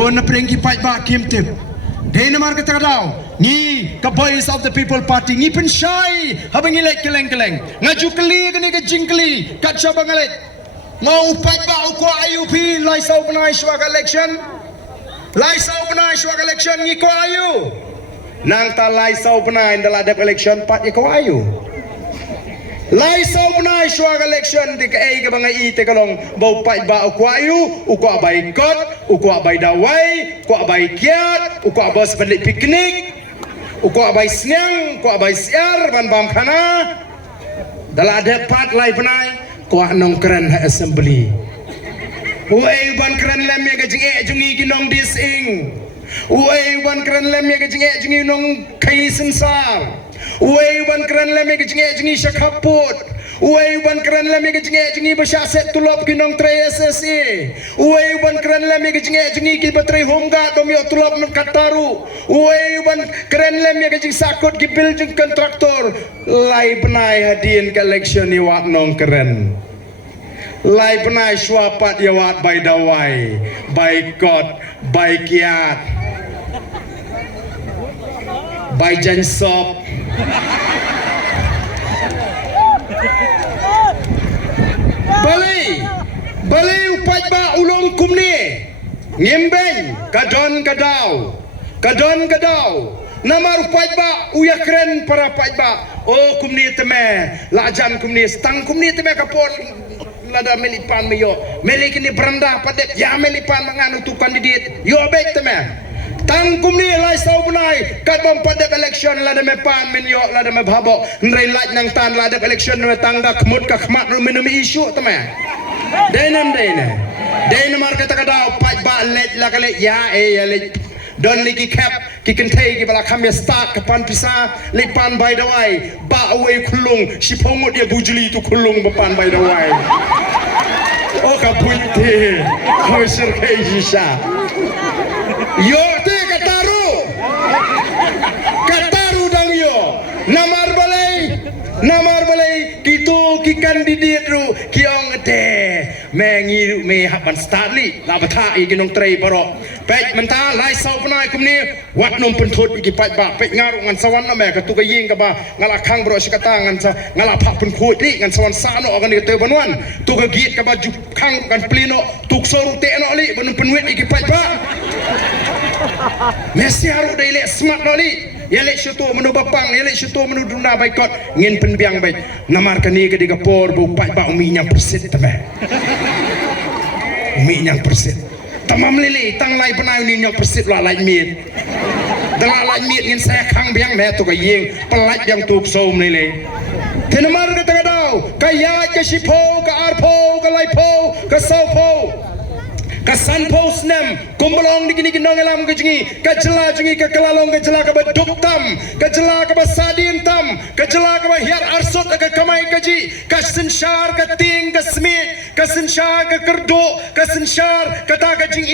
Bon na prengki fight ba kim tip. Dei namar kata kadau. Ni ka voice of the people party ni pen shy habang ilek keleng-keleng. Ngaju keli kini ke jingkeli kat syabang alek. Mau fight ba uko IUP lai sau penai swag election. Lai sau penai swag election ni ko ayu. Nang ta lai sau penai dalam ada election pat iko ayu. Lai sau penai swag election di ke ke bangai te kalong bau pai ba uko ayu, uko abai kot, uko abai dawai, uko abai kiat, uko abos balik piknik, uko abai senang, uko abai siar ban bam khana. Dalam ada pat lai penai ko nong keren assembly. Uai ban keren lem ya gajing jungi ginong dising. Uai ban keren lem ya gajing jungi nong kai sensar. Uai ban keren lem ya gajing jungi syakaput. Uai ban keren lem ya gajing jungi basyaset tulop ginong tray SSE. Uai ban keren lem ya gajing jungi ki batray homga domyo tulop kataru. Uai ban keren lem ya gajing sakut ki building kontraktor. Lai penai hadin ke election ni wak nong keren. Lai penai swapat yawat by dawai, by kot, by kiat, by jansop. Bali upat ba ulong kumni, ngembeng, kadon kadau. Nama upat ba uyakren para upat ba. Oh kumni teme, lajan kumni, stang kumni teme kapon. Lada melipan meyo meli kini beranda padet ya melipan manganu tu kandidat yo baik teman tangkum ni lai sau bunai kat bom padet election lada me pan men yo lada me bhabok nrei laj nang tan lada election me tangga kemut ka khmat minum isu teman denam mar kata kada paj ba lej la kale ya ya lej don lagi cap ki kentai ki bala kami start kapan pisa lipan by the way ba away kulung si pongot dia bujuli tu kulung bepan by the way oh kapunti kau serkai jisa yo te kataru dang yo namar balai kitu ki kandidat ru ki ong te mengiru me haban startli la bata i ginong trei baro pek menta lai sau penai kumni wat nom penthut iki pai ba pek ngaru ngan sawan na me ka tu ka ying ka ba ngala khang bro sikata ngan sa ngala phak pen khut li ngan sawan sa no kan te banwan tu ka git ka ba ju khang kan plino tuk soru te no li bunun penwet iki pai ba mesti haru dai le smart no li yale syutu menu bapang yale syutu menu dunda baikot ngin penbiang baik namar kani ke diga por bu pai ba umi nyang persit tame umi nyang persit tamam lili tang lai penai ni nyang persit la lai miet dala lai miet ngin saya khang biang me tu ka ying pelat yang tuk som lili tenamar ka tagadau ka ya ka sipo ka arpo ka lai po ka sau po kasan pos nem kumbalong di gini ginong elam ke jingi kajela jingi ke kelalong kajela ke beduktam kajela ke basadin tam kajela ke hiar arsut ke kamai kaji kasensyar ke ting ke smit kasensyar ke kerdo kasensyar kata ke jing